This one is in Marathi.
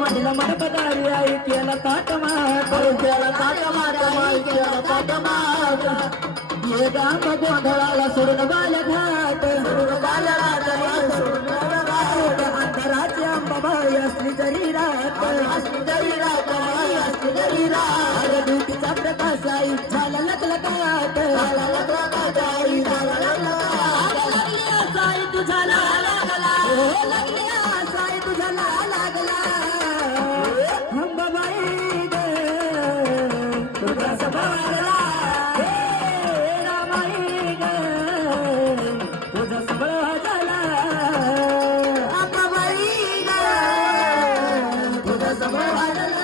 वाढला मनपदारी आई केला ताट माट केला ताट माट ये गाम गोंधळाला सोडून बाल्या घाट अंतराची अंबाबाई असली जरी रात ड्युटीचा प्रकाश आई झाला लकलकाट साई तुझा लागला साई तुझा लागला अंबाबाई ग तुझा सभाला रामाई ग तुझा सभा झाला अंबाबाई ग तुझा सभा झाला